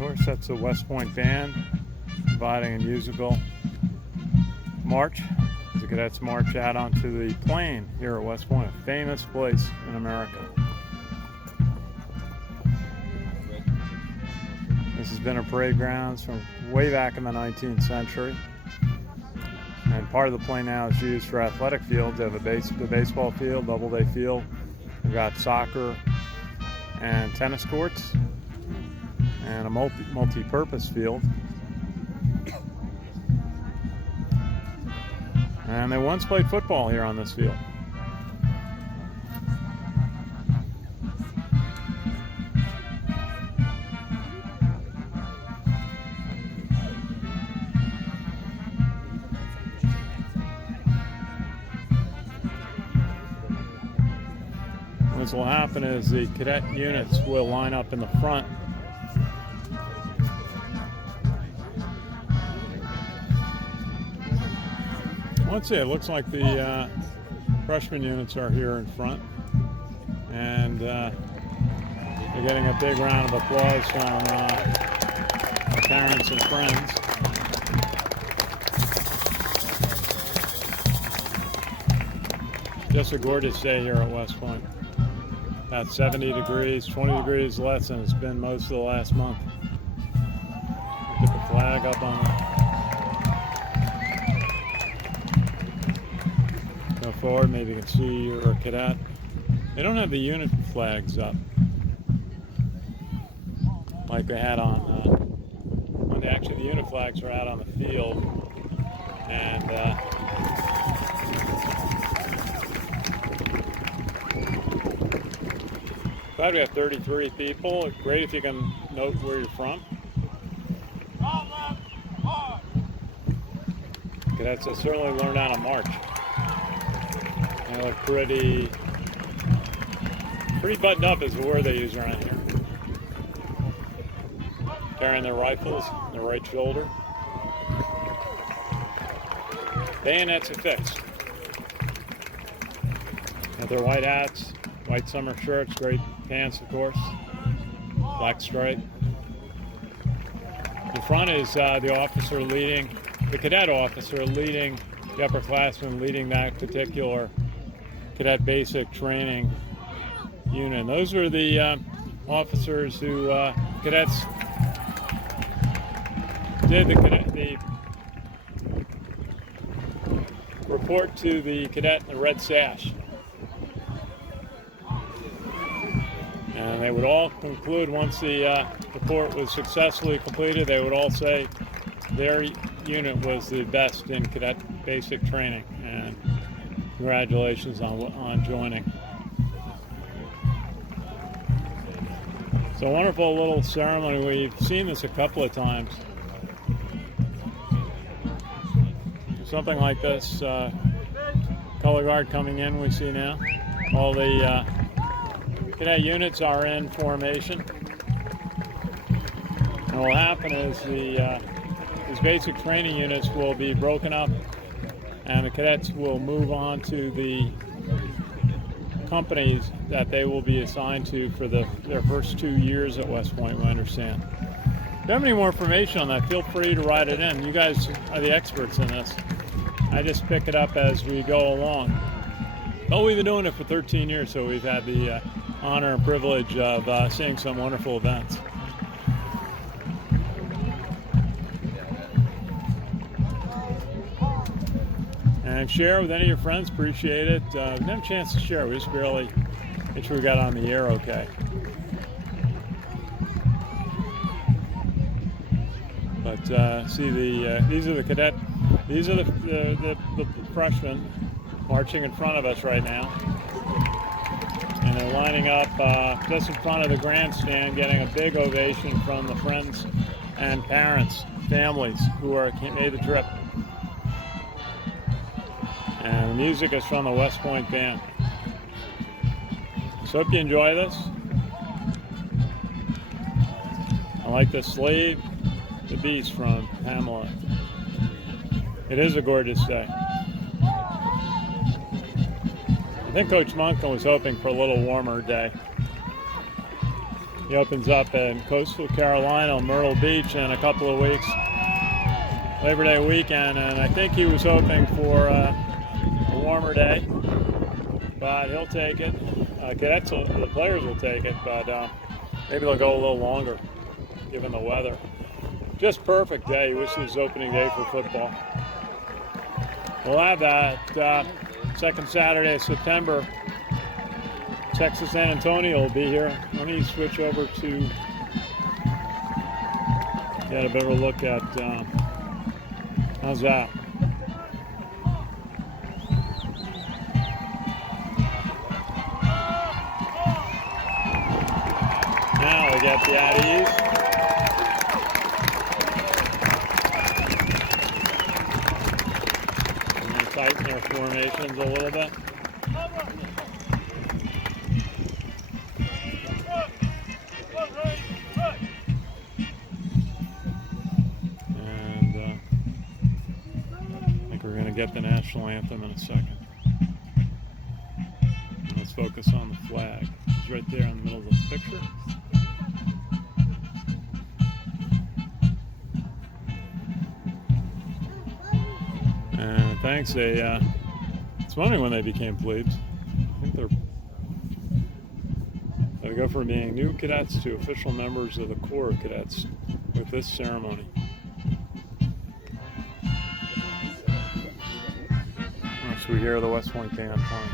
course, that's the West Point Band providing a musical march. The cadets march out onto the plain here at West Point, a famous place in America. This has been a parade grounds from way back in the 19th century. And part of the plain now is used for athletic fields. They have the baseball field, Doubleday Field. We've got soccer and tennis courts and a multi-purpose field. And they once played football here on this field. What will happen is the cadet units will line up in the front. Let's see, it looks like the freshman units are here in front, and they're getting a big round of applause from their parents and friends. Just a gorgeous day here at West Point. About 70 degrees, 20 degrees less than it's been most of the last month. Put the flag up on it. Go forward, maybe you can see your cadet. They don't have the unit flags up like they had on, when actually the unit flags were out on the field. And glad we have 33 people. Great if you can note where you're from. Cadets have certainly learned how to march. They look pretty buttoned up is the word they use around here. Carrying their rifles on their right shoulder. Bayonets affixed. Got their white hats, white summer shirts, great pants, of course, black stripe. In front is the officer leading, the cadet officer leading the upperclassmen, leading that particular cadet basic training unit. And those are the officers who cadets did the report to the cadet in the red sash. And they would all conclude, once the report was successfully completed, they would all say their unit was the best in cadet basic training. And congratulations on joining. It's a wonderful little ceremony. We've seen this a couple of times. Something like this, color guard coming in, we see now. All the cadet units are in formation. And what will happen is these basic training units will be broken up, and the cadets will move on to the companies that they will be assigned to for their first 2 years at West Point, we understand. If you have any more information on that, feel free to write it in. You guys are the experts in this. I just pick it up as we go along. But we've been doing it for 13 years, so we've had the honor and privilege of seeing some wonderful events. And share with any of your friends, appreciate it. We didn't have a chance to share, we just barely made sure we got on the air okay. But see, these are the cadet, these are the freshmen marching in front of us right now. And they're lining up just in front of the grandstand, getting a big ovation from the friends and parents, families who made the trip. And the music is from the West Point Band. So hope you enjoy this. I like the Slave the Beast from Pamela. It is a gorgeous day. I think Coach Monken was hoping for a little warmer day. He opens up in Coastal Carolina, Myrtle Beach, in a couple of weeks, Labor Day weekend, and I think he was hoping for a warmer day, but he'll take it. The players will take it, but maybe they'll go a little longer, given the weather. Just perfect day. He wishes it was opening day for football. We'll have that second Saturday of September. Texas San Antonio will be here. Let me switch over to get a bit of a look at how's that? Now we get the Addies. And they tighten their formations a little bit. Get the national anthem in a second. Let's focus on the flag. It's right there in the middle of the picture. And thanks, it's wondering when they became plebes. I think they go from being new cadets to official members of the Corps of Cadets with this ceremony. We hear the West Point band playing.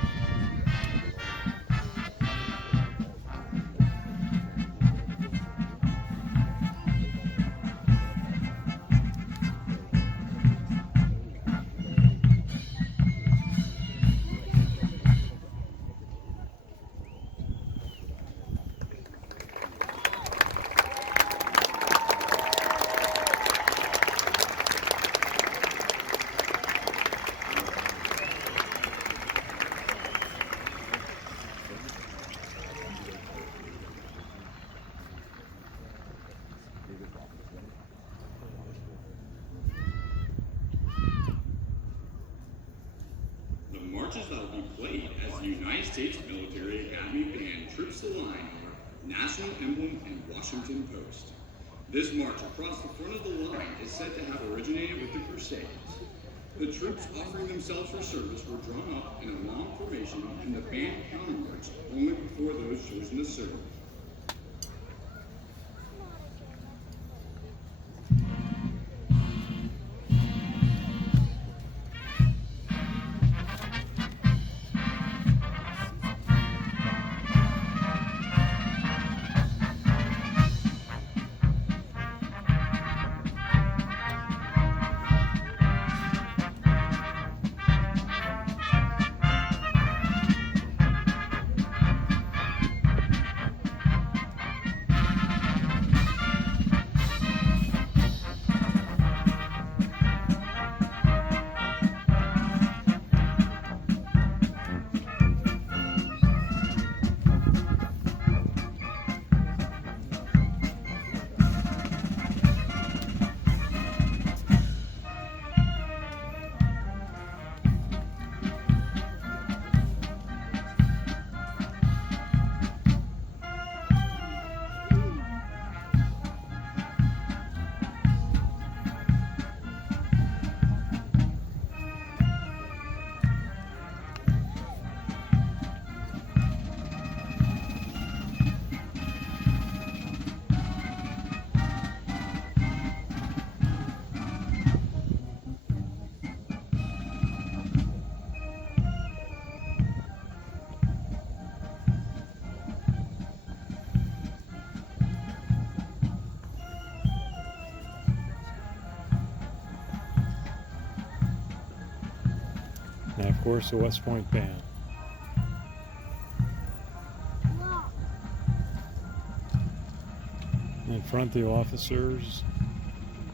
Marches that will be played as the United States Military Academy Band trips the line are National Emblem and Washington Post. This march across the front of the line is said to have originated with the Crusades. The troops offering themselves for service were drawn up in a long formation, and the band countermarched only before those chosen to serve. And of course the West Point Band. In front, the officers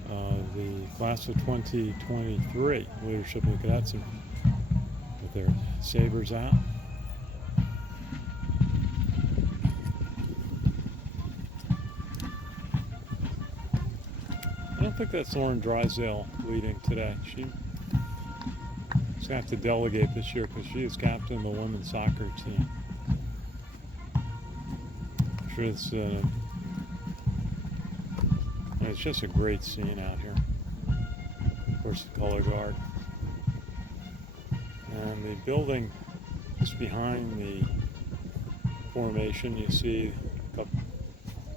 of the class of 2023, leadership of the cadets with their sabers out. I don't think that's Lauren Drysdale leading today. She's going to have to delegate this year because she is captain of the women's soccer team. I'm sure it's it's just a great scene out here. Of course, the color guard. And the building just behind the formation, you see a couple,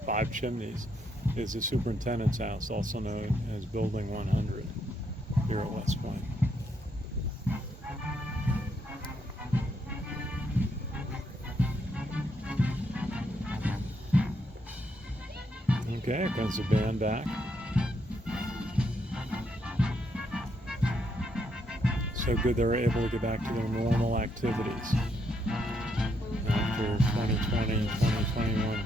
5 chimneys, is the superintendent's house, also known as Building 100 here at West Point. Okay, here comes the band back. So good they were able to get back to their normal activities after 2020, 2021.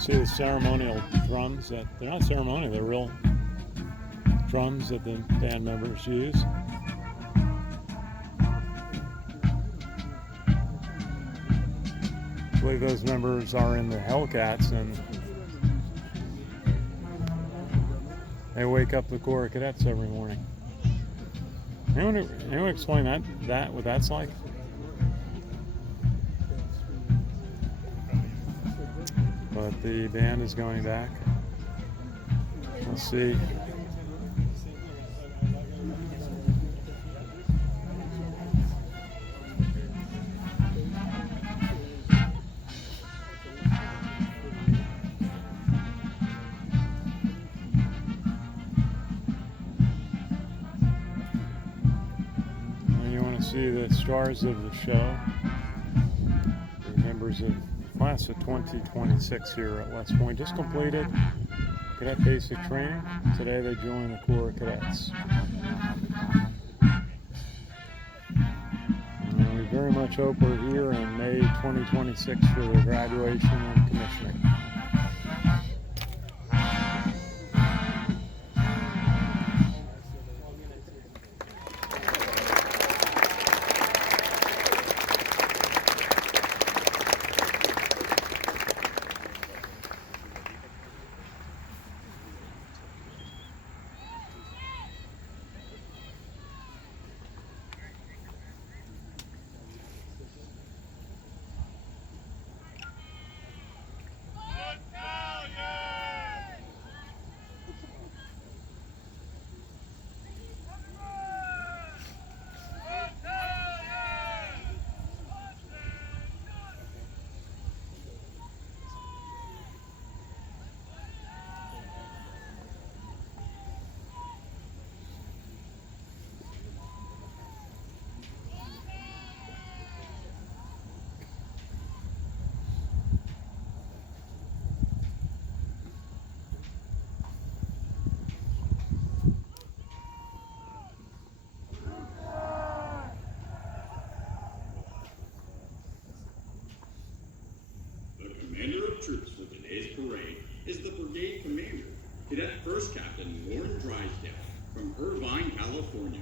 See the ceremonial drums that they're not ceremonial, they're real drums that the band members use. I believe those members are in the Hellcats, and they wake up the Corps of Cadets every morning. Anyone explain that what that's like? But the band is going back. Let's see. And you want to see the stars of the show, the members of class of 2026 here at West Point. Just completed cadet basic training. Today they joined the Corps of Cadets. We very much hope we're here in May 2026 for their graduation and commissioning. Troops for today's parade is the brigade commander, Cadet First Captain Lauren Drysdale from Irvine, California.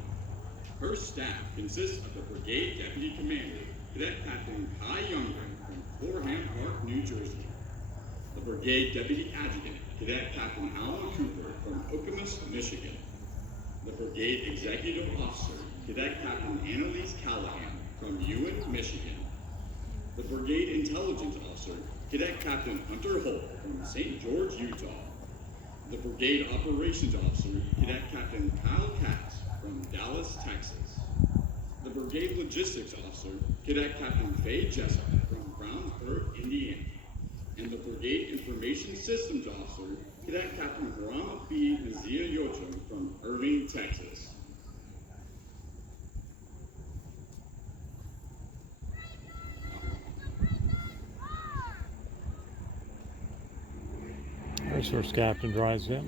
Her staff consists of the brigade deputy commander, Cadet Captain Kai Youngren from Florham Park, New Jersey, the brigade deputy adjutant, Cadet Captain Alma Cooper from Okemos, Michigan, the brigade executive officer, Cadet Captain Annalise Callahan from Ewan, Michigan, the brigade intelligence officer, Cadet Captain Hunter Holt from St. George, Utah. The Brigade Operations Officer, Cadet Captain Kyle Katz from Dallas, Texas. The Brigade Logistics Officer, Cadet Captain Faye Jessup from Brownsburg, Indiana. And the Brigade Information Systems Officer, Cadet Captain Harama B. Nazia Yochum from Irving, Texas. There's First Captain Drysdale.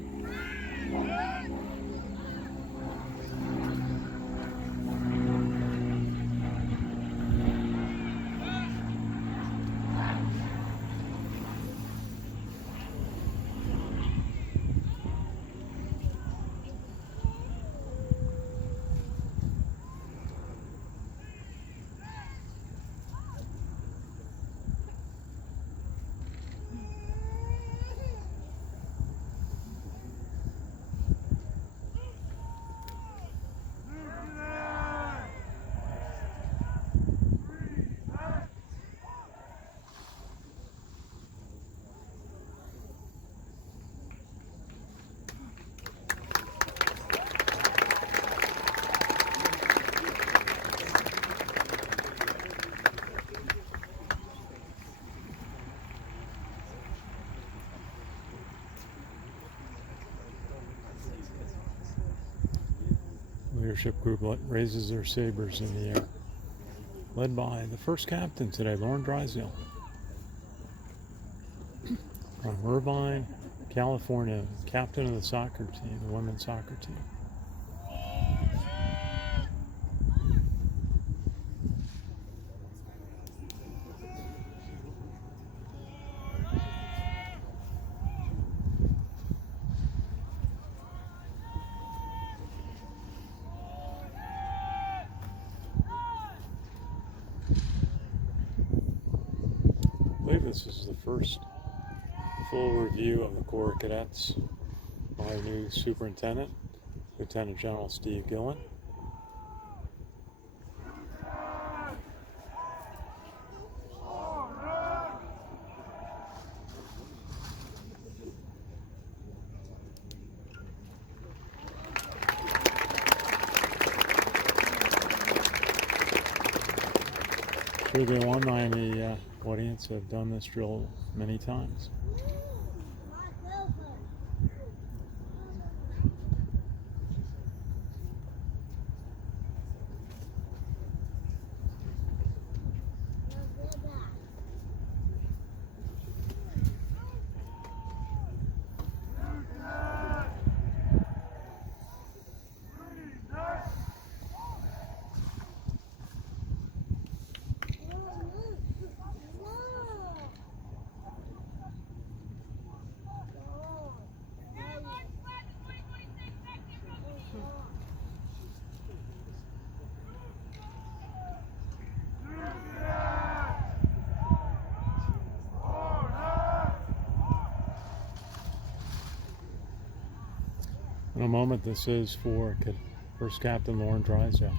Leadership group raises their sabers in the air, led by the first captain today, Lauren Drysdale, from Irvine, California, captain of the soccer team, the women's soccer team. I believe this is the first full review of the Corps of Cadets by our new superintendent, Lieutenant General Steve Gillen. Sure, the alumni in the audience have done this drill many times. In a moment, this is for First Captain Lauren Drysdale.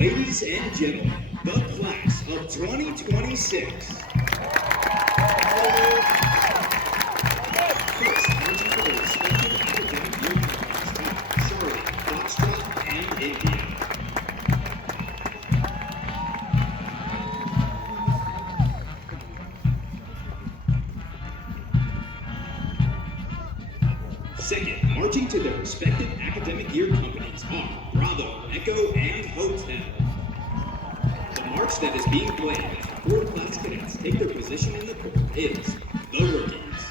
Ladies and gentlemen, the class of 2026. First, marching for the respective academic year companies, Charlotte, Foxtrot, and India. Second, marching to their respective academic year companies are Bravo, Echo, and Hotel. The march that is being played as the four class cadets take their position in the Corps is the Rookies.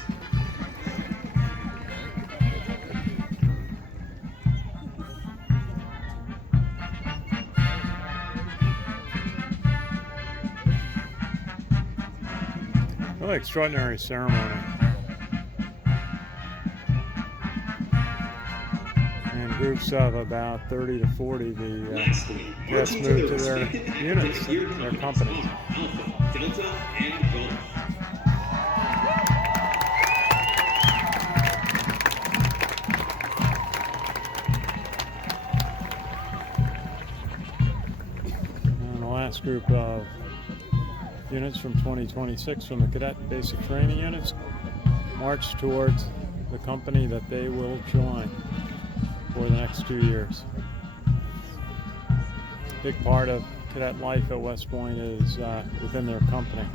What an extraordinary ceremony. And groups of about 30 to 40, the cadets moved to their units, their companies. Alpha, Delta, and Golf. And the last group of units from 2026 from the cadet basic training units march towards the company that they will join for the next 2 years. Big part of cadet life at West Point is within their company.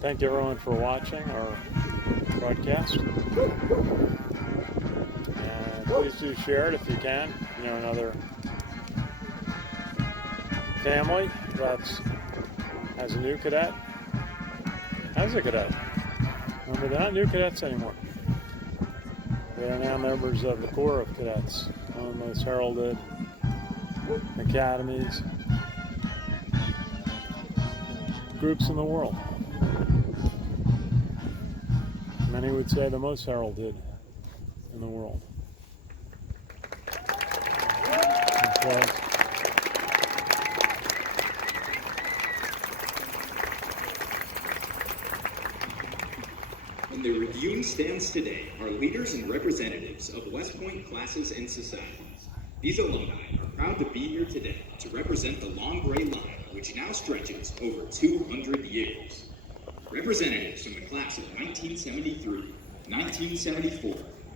Thank you everyone for watching our broadcast. And please do share it if you can. You know, another family that's has a new cadet, has a cadet. Remember, they're not new cadets anymore. They are now members of the Corps of Cadets, one of the most heralded academies, groups in the world. Many would say the most heralded in the world. And the reviewing stands today are leaders and representatives of West Point classes and societies. These alumni are proud to be here today to represent the long gray line, which now stretches over 200 years. Representatives from the class of 1973, 1974,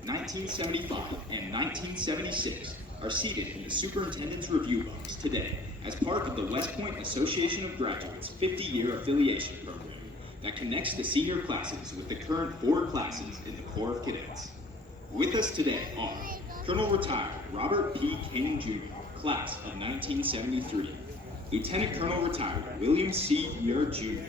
1975, and 1976 are seated in the Superintendent's Review Box today as part of the West Point Association of Graduates 50-year affiliation program that connects the senior classes with the current 4 classes in the Corps of Cadets. With us today are Colonel Retired Robert P. King Jr., class of 1973, Lieutenant Colonel Retired William C. Muir Jr.,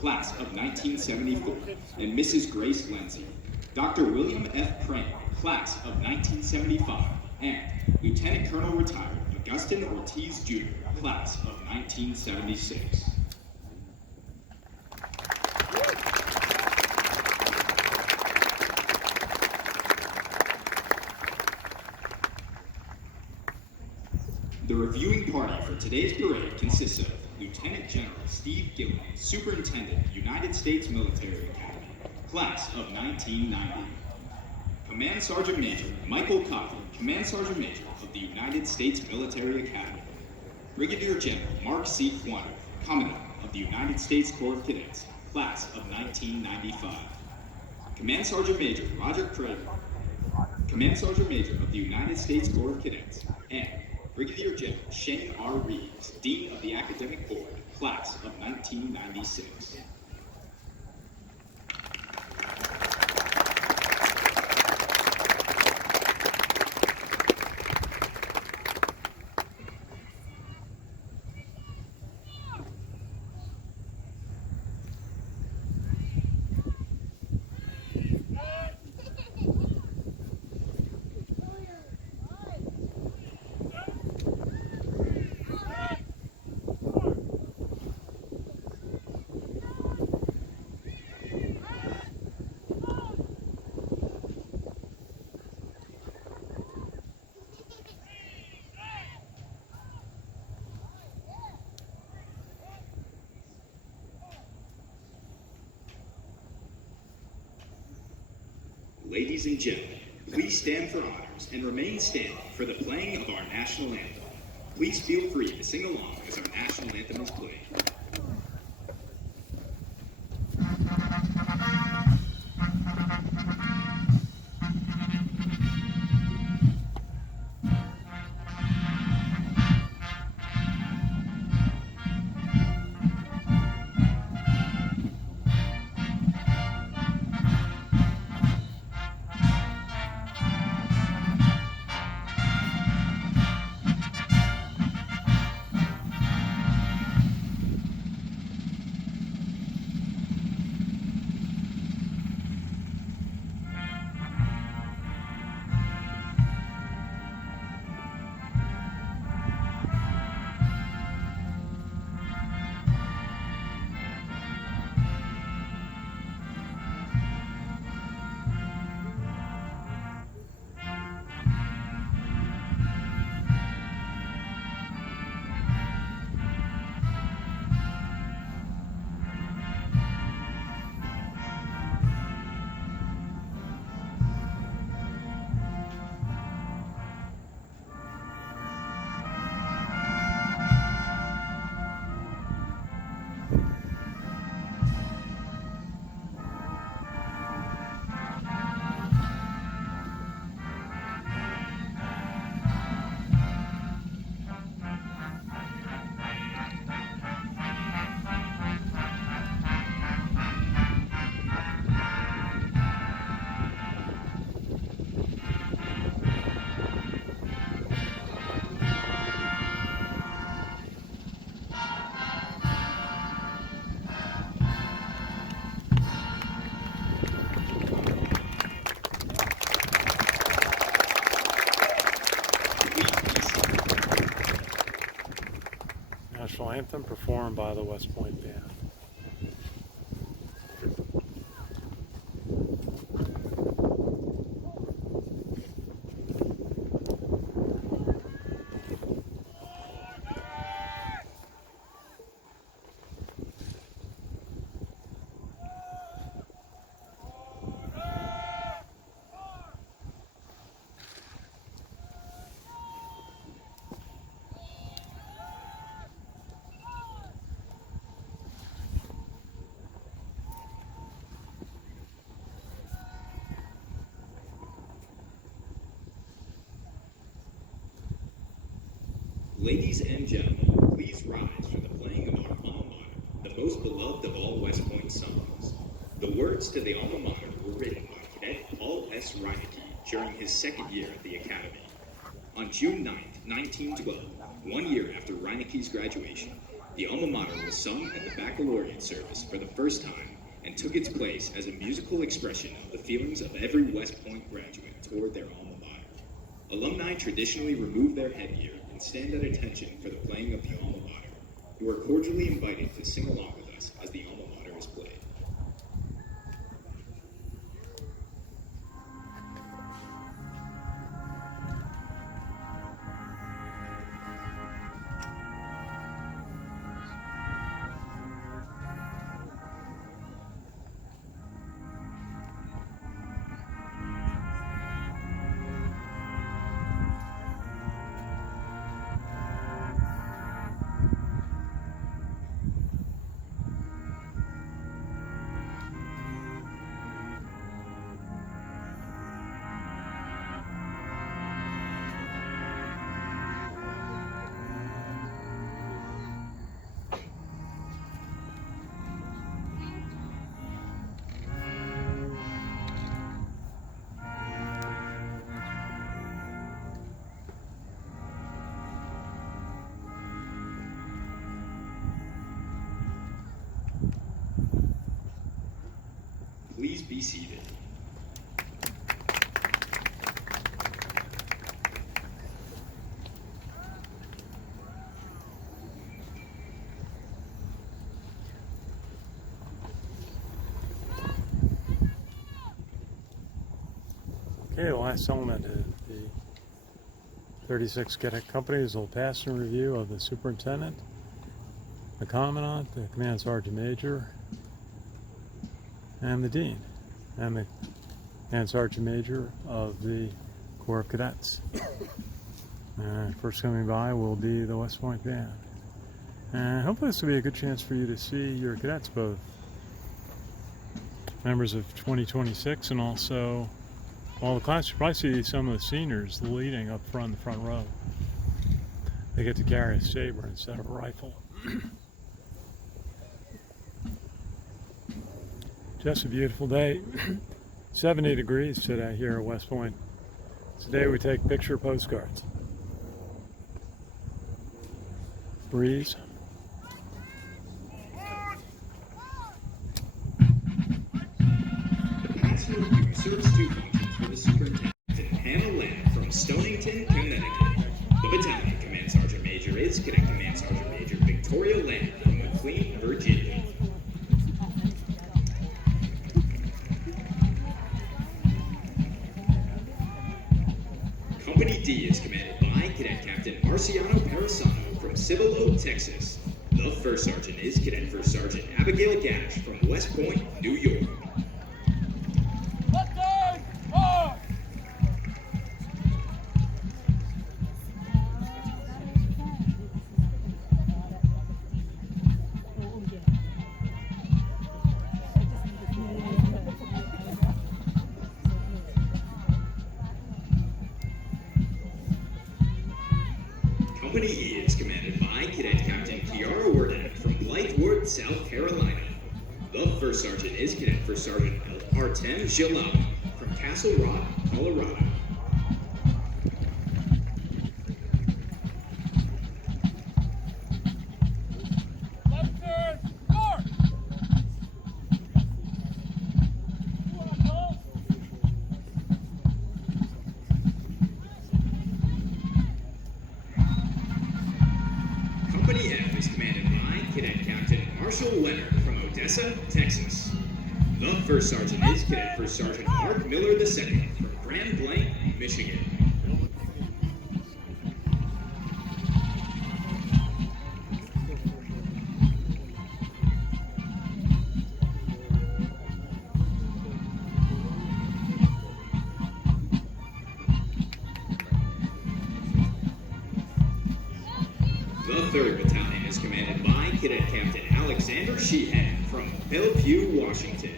class of 1974, and Mrs. Grace Lindsay, Dr. William F. Crane, class of 1975, and Lieutenant Colonel Retired Augustin Ortiz Jr., class of 1976. The reviewing party for today's parade consists of Lieutenant General Steve Gillen, Superintendent, United States Military Academy, class of 1990. Command Sergeant Major Michael Coffey, Command Sergeant Major of the United States Military Academy. Brigadier General Mark C. Quanter, Commandant of the United States Corps of Cadets, class of 1995. Command Sergeant Major Roger Craig, Command Sergeant Major of the United States Corps of Cadets, and Brigadier General Shane R. Reeves, Dean of the Academic Board, class of 1996. Ladies and gentlemen, please stand for honors and remain standing for the playing of our national anthem. Please feel free to sing along as our national anthem is played. Anthem performed by the West Point Band. Ladies and gentlemen, please rise for the playing of our Alma Mater, the most beloved of all West Point songs. The words to the Alma Mater were written by Cadet Paul S. Reinecke during his second year at the Academy. On June 9, 1912, 1 year after Reinecke's graduation, the Alma Mater was sung at the baccalaureate service for the first time and took its place as a musical expression of the feelings of every West Point graduate toward their Alma Mater. Alumni traditionally remove their headgear and stand at attention for the playing of the Alma Mater. You are cordially invited to sing along with us as the Alma Mater is played. Please be seated. Okay, the last element of the 36 Cadet Companies will pass in review of the Superintendent, the Commandant, the Command Sergeant Major, and the Dean, and the Command Sergeant Major of the Corps of Cadets. First coming by will be the West Point Band. And hopefully this will be a good chance for you to see your cadets, both members of 2026 and also all the class. You'll probably see some of the seniors leading up front in the front row. They get to carry a saber instead of a rifle. Just a beautiful day. 70 degrees today here at West Point. Today we take picture postcards. Breeze. The past review serves two functions for the Superintendent, Hannah Lamb from Stonington, Connecticut. The Battalion Command Sergeant Major is Cadet Command Sergeant Major Victoria Lamb from McLean, Virginia. Company D is commanded by Cadet Captain Marciano Parasano from Cibolo, Texas. The First Sergeant is Cadet First Sergeant Abigail Gash from West Point, New York. Company E is commanded by Cadet Captain Kiara Wardak from Blythewood, South Carolina. The First Sergeant is Cadet First Sergeant Artem Zhilava from Castle Rock, Colorado. Company F is commanded Leonard from Odessa, Texas. The first sergeant is Cadet First Sergeant Mark Miller II from Grand Blanc, Michigan. The 3rd Battalion is commanded by Cadet Captain Alexander Sheehan from Bellevue, Washington.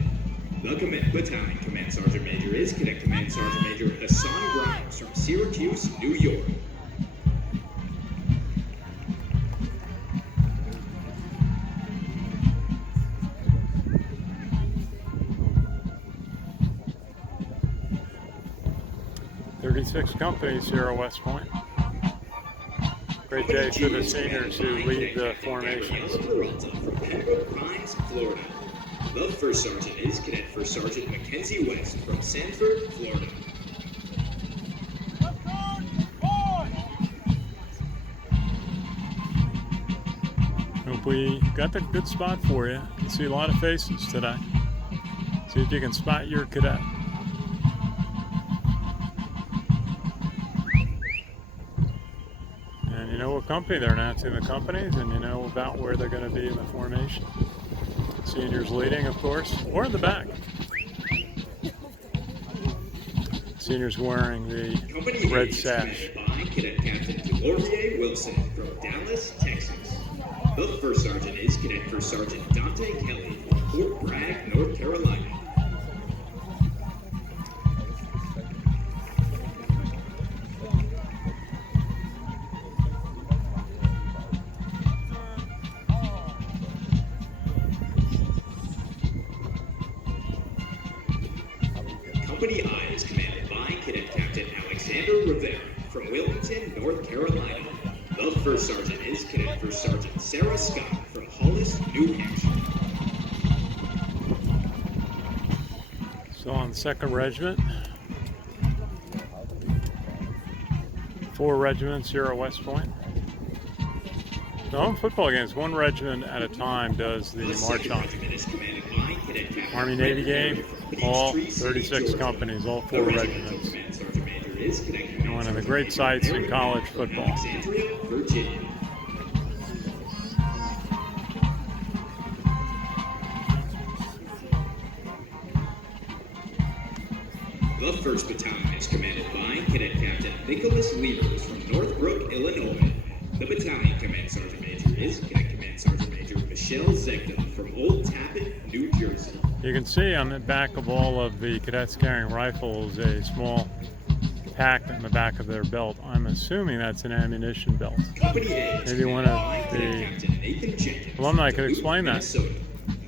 The Battalion Command Sergeant Major is Cadet Command Sergeant Major Hassan Grimes from Syracuse, New York. "36 companies here at West Point." Great day for the seniors who lead the formations. Florida. The first sergeant is Cadet First Sergeant Mackenzie West from Sanford, Florida. Hope we got the good spot for you. You can see a lot of faces today. See if you can spot your cadet. And you know what company they're announcing the companies, and you know about where they're going to be in the formation. Seniors leading, of course, or in the back. Seniors wearing the red sash. By Cadet Captain Delorier Wilson from Dallas, Texas. The first sergeant is Cadet First Sergeant Dante Kelly from Fort Bragg, North Carolina. Company I is commanded by Cadet Captain Alexander Rivera from Wilmington, North Carolina. The first sergeant is Cadet First Sergeant Sarah Scott from Hollis, New Hampshire. So on the 2nd Regiment, 4 regiments here at West Point. So home football games, 1 regiment at a time does the march on. Army-Navy game, all 36 companies, all 4 regiments. And one of the great sights in college football. The 1st Battalion is commanded by Cadet Captain Nicholas Levers from Northbrook, Illinois. The Battalion Command Sergeant Major is Cadet Command Sergeant Major Michelle Zegdom from Old Tappan, New Jersey. You can see on the back of all of the cadets carrying rifles a small pack in the back of their belt. I'm assuming that's an ammunition belt. Maybe one of the alumni could explain that.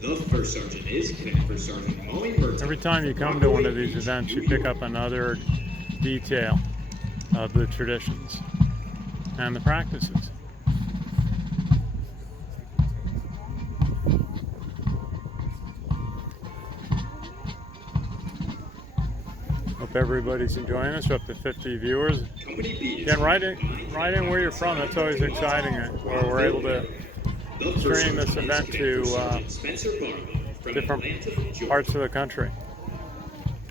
The first sergeant is Cadet First Sergeant Molly Merton. Every time you come to one of these events, you pick up another detail of the traditions and the practices. Hope everybody's enjoying this. We're up to 50 viewers. Again, write in where you're from. That's always exciting, where we're able to stream this event to different parts of the country.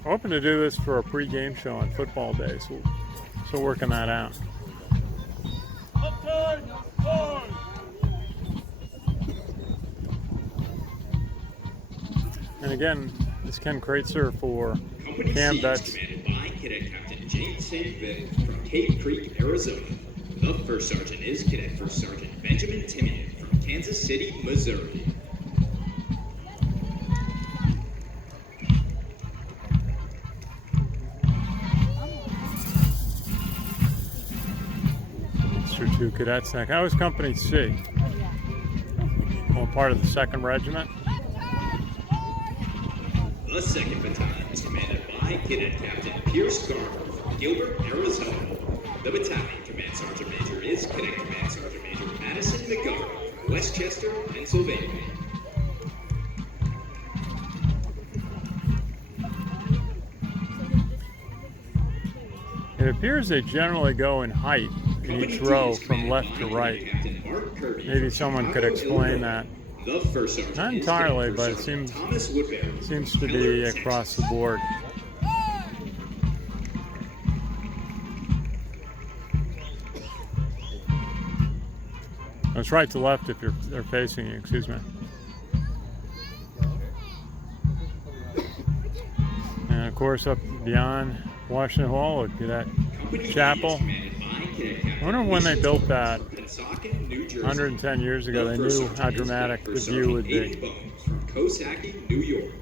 We're hoping to do this for a pre-game show on football day, so still working that out. And again, it's Ken Kraetzer for Cam Vets. Commanded by Cadet Captain James St. Vic from Cave Creek, Arizona. The first sergeant is Cadet First Sergeant Benjamin Timian from Kansas City, Missouri. These are 2 cadets. That was Company C. All part of the 2nd Regiment. The 2nd Battalion is commanded by Cadet Captain Pierce Garber from Gilbert, Arizona. The Battalion Command Sergeant Major is Cadet Command Sergeant Major Madison McGarvey from Westchester, Pennsylvania. It appears they generally go in height in each row from left to right. Maybe someone could explain that. The first sergeant Not is entirely, Cadet but it First Sergeant seems Thomas Woodbury seems from to be Keller, across Texas. the board. It's right to left if they're facing you. Excuse me. And of course, up beyond Washington Hall, look at that Company chapel. E is commanded by Cadet Captain I wonder when they built that from Pensacola, New Jersey. 110 years ago. The They first knew sergeant how is dramatic Cadet the First view Sergeant would Aiden be. Bones from Coxsackie, New York.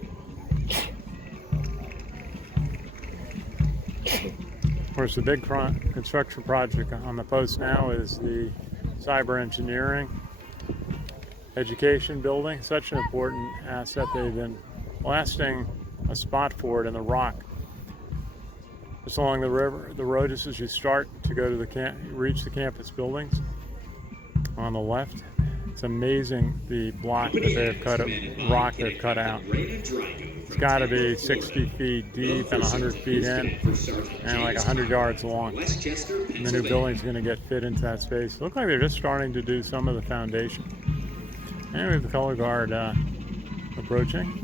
Of course, the big construction project on the post now is the cyber engineering education building. Such an important asset. They've been blasting a spot for it in the rock just along the river, the road, just as you start to go to the reach the campus buildings on the left. It's amazing the block that they've cut out, rock they've cut out. It's got to be 60 feet deep and 100 feet in and like 100 yards long. And the new building's going to get fit into that space. Look like they're just starting to do some of the foundation. And we have the color guard approaching.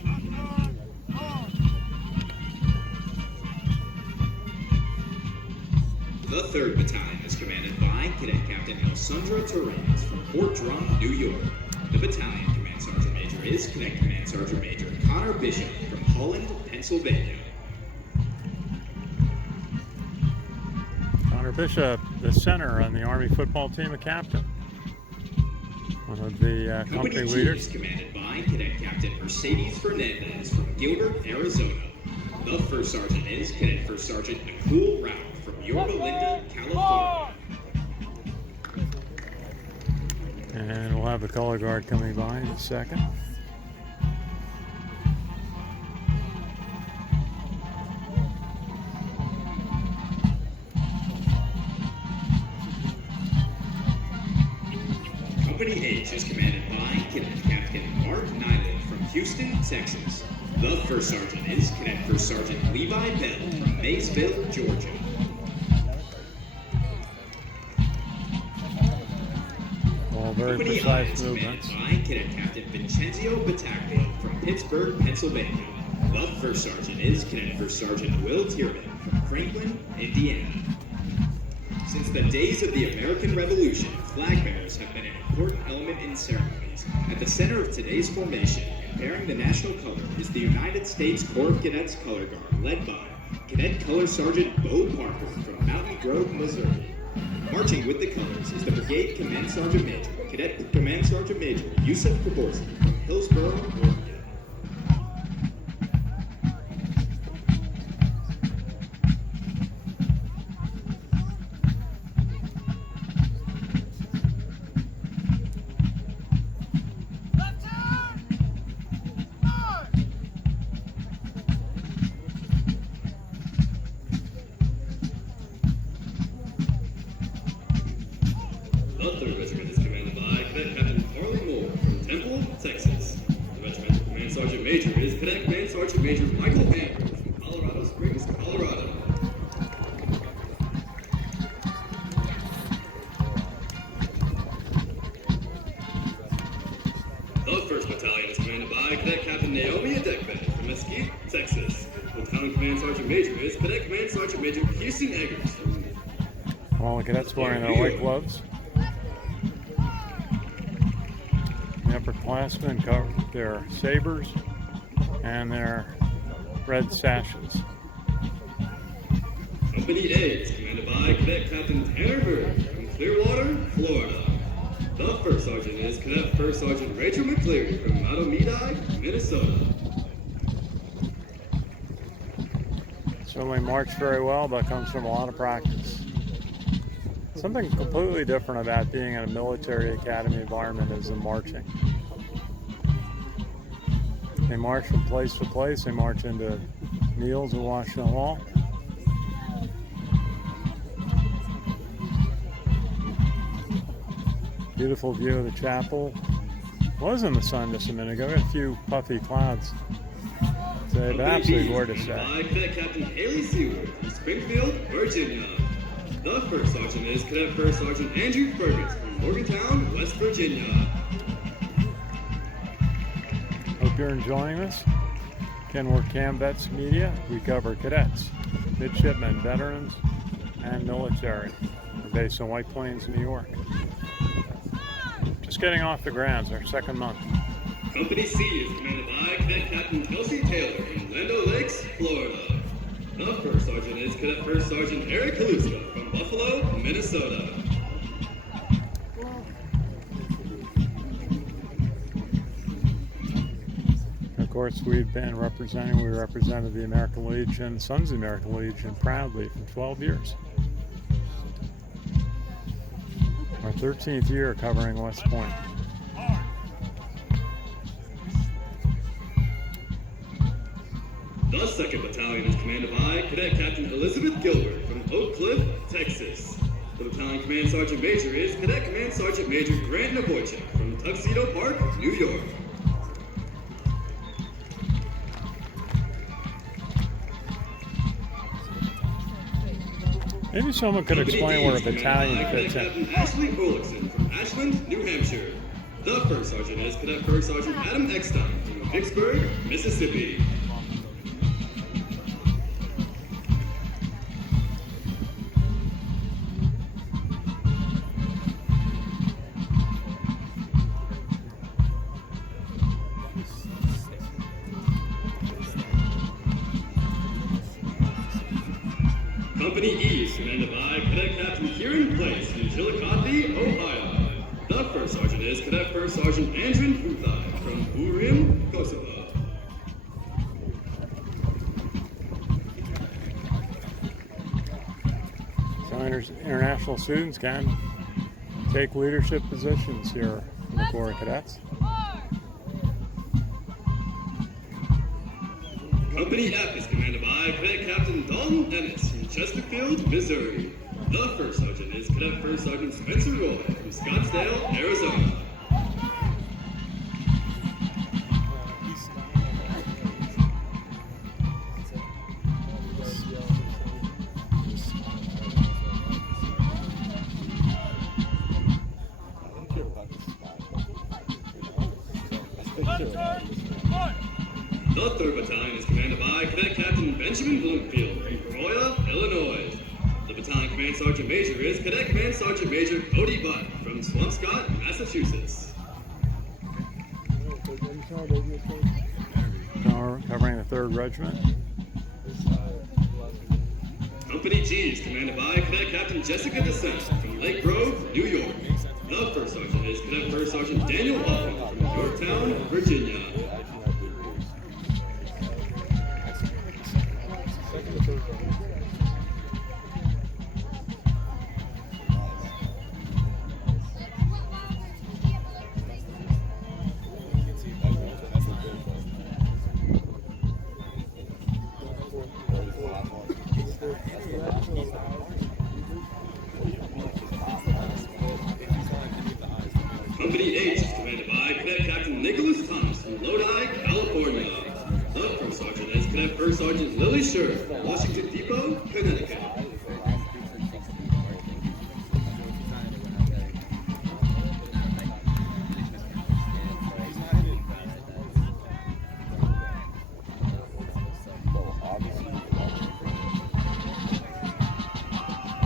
The 3rd Battalion is commanded by Cadet Captain Alessandro Torres from Fort Drum, New York. The battalion Command Sergeant Major is Cadet Command Sergeant Major Connor Bishop from Holland, Pennsylvania. Connor Bishop, the center on the Army football team, a captain. One of the company G leaders. is commanded by Cadet Captain Mercedes Fernandez from Gilbert, Arizona. The 1st Sergeant is Cadet First Sergeant Nicole Rauch from Yorba Linda, California. And we'll have the color guard coming by in a second. Company H is commanded by Cadet Captain Mark Nyland from Houston, Texas. The 1st Sergeant is Cadet First Sergeant Levi Bell from Maysville, Georgia. All very Company I precise is movements. commanded by Cadet Captain Vincenzo Battaglia from Pittsburgh, Pennsylvania. The 1st Sergeant is Cadet First Sergeant Will Tierman from Franklin, Indiana. Since the days of the American Revolution, flag bearers have been an important element in ceremonies. At the center of today's formation, and bearing the national color, is the United States Corps of Cadets Color Guard, led by Cadet Color Sergeant Bo Parker from Mountain Grove, Missouri. Marching with the colors is the Brigade Command Sergeant Major, Cadet Command Sergeant Major Yusuf Kaborzi from Hillsboro, Oregon. The 3rd Regiment is commanded by Cadet Captain Harley Moore from Temple, Texas. The regimental Command Sergeant Major is Cadet Command Sergeant Major Michael Andrews from Colorado Springs, Colorado. The 1st Battalion is commanded by Cadet Captain Naomi Adekbe from Mesquite, Texas. The Battalion Command Sergeant Major is Cadet Command Sergeant Major Houston Eggers from All the cadets wearing their white gloves. The upperclassmen cover their sabers and their red sashes. Company A is commanded by Cadet Captain Tanner Bird from Clearwater, Florida. The 1st Sergeant is Cadet First Sergeant Rachel McCleary from Matomidi, Minnesota. Certainly marched very well, but comes from a lot of practice. Something completely different about being in a military academy environment is the marching. They march from place to place. They march into meals at Washington Hall. Beautiful view of the chapel. Was in the sun just a minute ago. We had a few puffy clouds today, but absolutely gorgeous day. By Cadet Captain Haley Seward from Springfield, Virginia. The 1st Sergeant is Cadet First Sergeant Andrew Fergus from Morgantown, West Virginia. you're enjoying this. Again, we're CamVets Media. We cover cadets, midshipmen, veterans, and military. We're based in White Plains, New York. Just getting off the grounds, our second month. Company C is commanded by Cadet Captain Kelsey Taylor from Lando Lakes, Florida. The first sergeant is Cadet First Sergeant Eric Kaluska from Buffalo, Minnesota. Of course, we represented the American Legion, Sons of the American Legion, proudly for 12 years. Our 13th year covering West Point. The 2nd Battalion is commanded by Cadet Captain Elizabeth Gilbert from Oak Cliff, Texas. The Battalion Command Sergeant Major is Cadet Command Sergeant Major Grant Navoychik from Tuxedo Park, New York. Maybe someone could explain where a battalion fits in. Captain Ashley Bullockson from Ashland, New Hampshire. The First Sergeant is Cadet First Sergeant Adam Eckstein from Vicksburg, Mississippi. Company E is commanded by Cadet Captain Kieran Place from Chillicothe, Ohio. The First Sergeant is Cadet First Sergeant Andrin Puthai from Urim, Kosovo. So international students can take leadership positions here in the Corps of Cadets. Company F is commanded by Cadet Captain Dalton Ennis from Chesterfield, Missouri. The First Sergeant is Cadet First Sergeant Spencer Roy from Scottsdale, Arizona. The 3rd Battalion is commanded by Cadet Captain Benjamin Bloomfield from Peoria, Illinois. The Battalion Command Sergeant Major is Cadet Command Sergeant Major Cody Butt from Swampscott, Massachusetts. Covering the 3rd Regiment. Company G is commanded by Cadet Captain Jessica Descent from Lake Grove, New York. The First Sergeant is Cadet First Sergeant Daniel Hoffman from Yorktown, Virginia. Company H is commanded by Cadet Captain Nicholas Thomas from Lodi, California. The First Sergeant is Cadet First Sergeant Lily Scher from Washington Depot, Connecticut.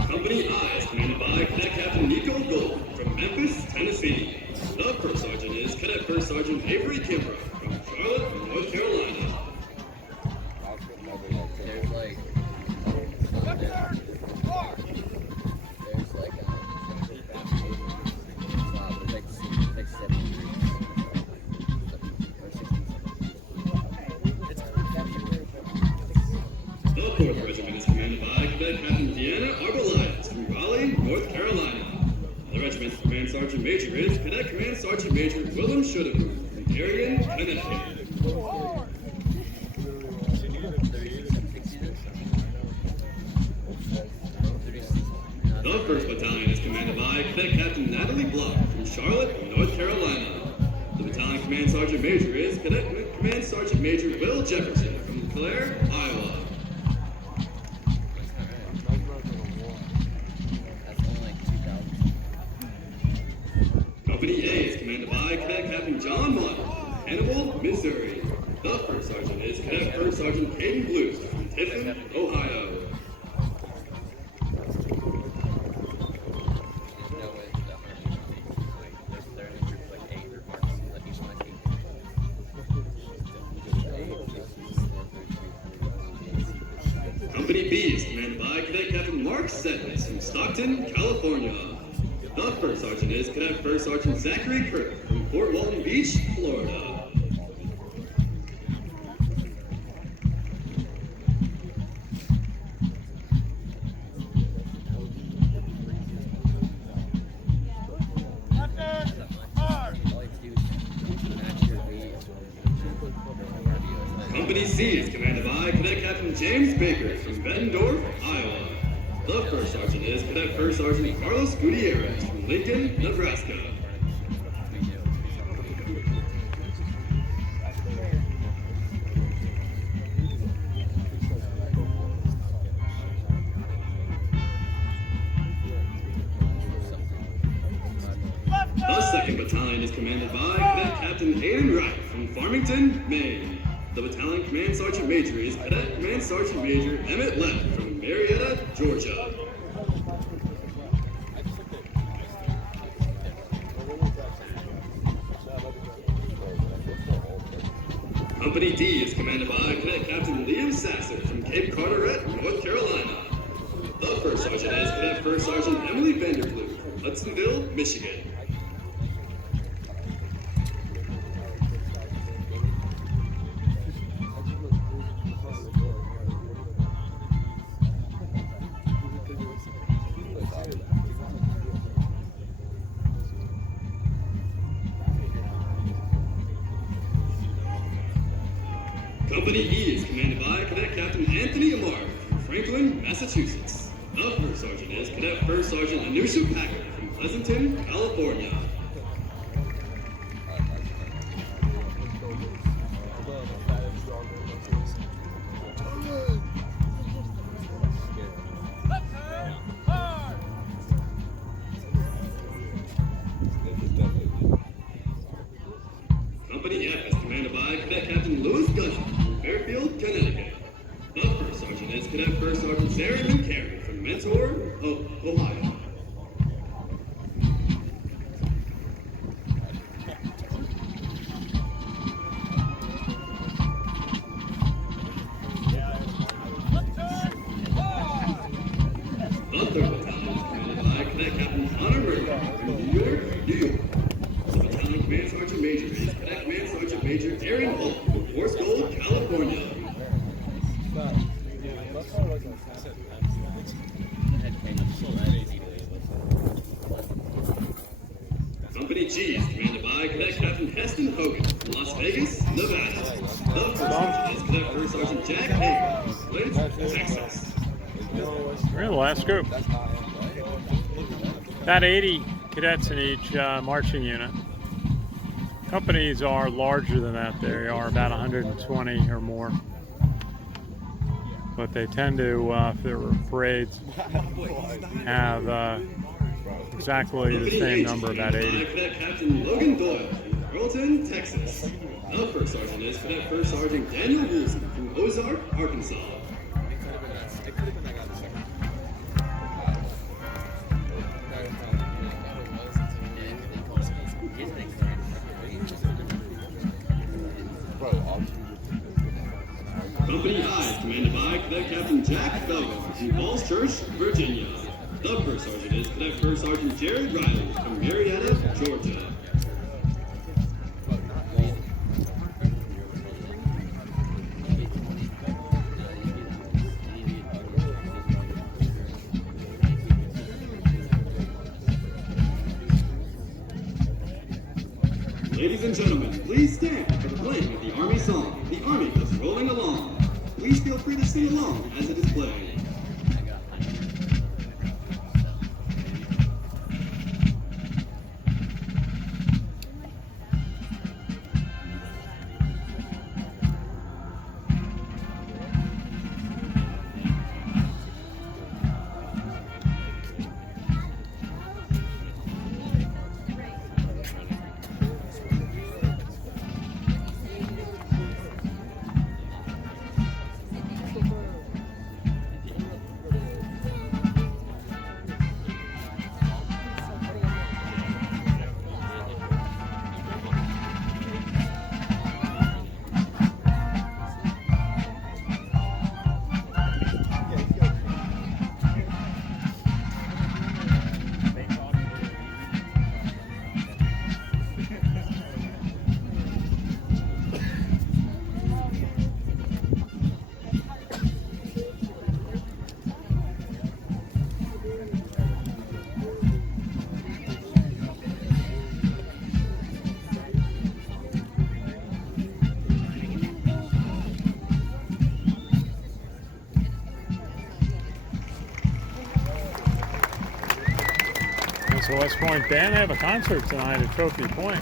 Company I is commanded by Cadet Captain Nico Gold from Memphis, Tennessee. The First Sergeant is Cadet First Sergeant Avery Kimbrough from Charlotte, North Carolina. There's like The 4th Regiment is commanded by Cadet Captain Deanna Arbelias from Raleigh, North Carolina. The regiment's Command Sergeant Major is Cadet Command Sergeant Major Willem Schuderbrook from Darien, Connecticut. The 1st Battalion is commanded by Cadet Captain Natalie Block from Charlotte, North Carolina. The Battalion Command Sergeant Major is Cadet Command Sergeant Major Will Jefferson from Clare, Iowa. Company A is commanded by Cadet Captain John Mott from Hannibal, Missouri. The first sergeant is Cadet First Sergeant Hayden Blues from Tiffin, Ohio. Company B is commanded by Cadet Captain Mark Settles from Stockton, California. The first sergeant is Cadet First Sergeant Zachary Kirk from Fort Walton Beach, Florida. Company C is commanded by Cadet Captain James Baker from Bettendorf, Iowa. The first sergeant is Cadet First Sergeant Carlos Gutierrez from Lincoln, Nebraska. The second battalion is commanded by Cadet Captain Aidan Wright from Farmington, Maine. The battalion command sergeant major is Cadet Command Sergeant Major Emmett Leff from Marietta, Georgia. Company D is commanded by Cadet Captain Liam Sasser from Cape Carteret, North Carolina. The first sergeant is Cadet First Sergeant Emily Vanderblue from Hudsonville, Michigan. Company E is commanded by Cadet Captain Anthony Amar from Franklin, Massachusetts. The first sergeant is Cadet First Sergeant Anusha Packard from Pleasanton, California. Company F is commanded by Cadet Captain Louis Gudgeon from Fairfield, Connecticut. The first sergeant is Cadet First Sergeant Sarah McCary from Mentor, Ohio. The third battalion is commanded by Cadet Captain Connor Murray from New York, New York. The battalion command sergeant major is Cadet Command Sergeant Major Aaron Hall from Forest Gold, California. Company G is commanded by Cadet Captain Heston Hogan from Las Vegas, Nevada. The first sergeant is Cadet First Sergeant Jack Hager from Flint, Texas. We're in the last group. About 80 cadets in each marching unit. Companies are larger than that. They are about 120 or more. But they tend to, if there were parades, have exactly the same number, about 80. Cadet Captain Logan Doyle from Carrollton, Texas. The first sergeant is Cadet First Sergeant Daniel Wilson from Ozark, Arkansas. Company I is commanded by Cadet Captain Jack Felgen from Falls Church, Virginia. The first sergeant is Cadet First Sergeant Jared Riley from Marietta, Georgia. Ladies and gentlemen, please stand for the playing of the Army song, The Army Goes Rolling Along. Please feel free to sing along as it is played. the West Point Band. They have a concert tonight at Trophy Point.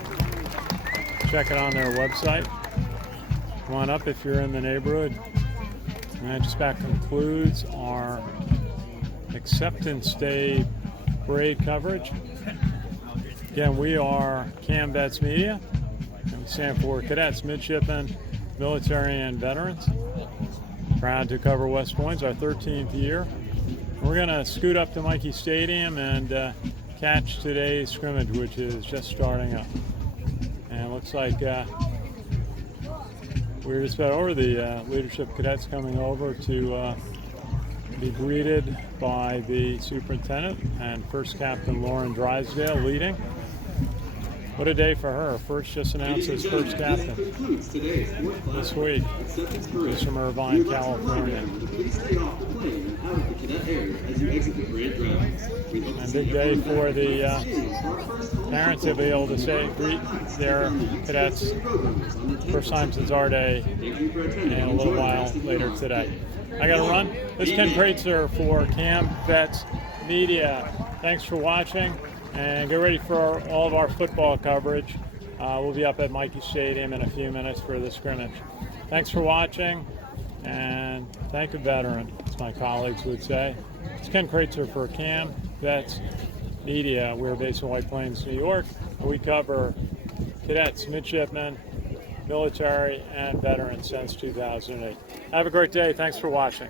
Check it on their website. Come on up if you're in the neighborhood. And that just about concludes our Acceptance Day parade coverage. Again, we are Cam Vets Media, and we stand for Cadets, Midshipmen, Military, and Veterans. Proud to cover West Point. It's our 13th year. We're going to scoot up to Mikey Stadium and catch today's scrimmage, which is just starting up. And it looks like we're just about over. The leadership cadets coming over to be greeted by the superintendent and First Captain Lauren Drysdale leading. What a day for her. First just announced as first captain this week. She's from Irvine, California. And big day for the parents to be able to greet their cadets. First time since our day and a little while later today. I got to run. This is Ken Kraetzer for Cam Vets Media. Thanks for watching. And get ready for all of our football coverage. We'll be up at Mikey Stadium in a few minutes for the scrimmage. Thanks for watching, and thank a veteran, as my colleagues would say. It's Ken Kraetzer for Cam Vets Media. We're based in White Plains, New York. And we cover cadets, midshipmen, military, and veterans since 2008. Have a great day. Thanks for watching.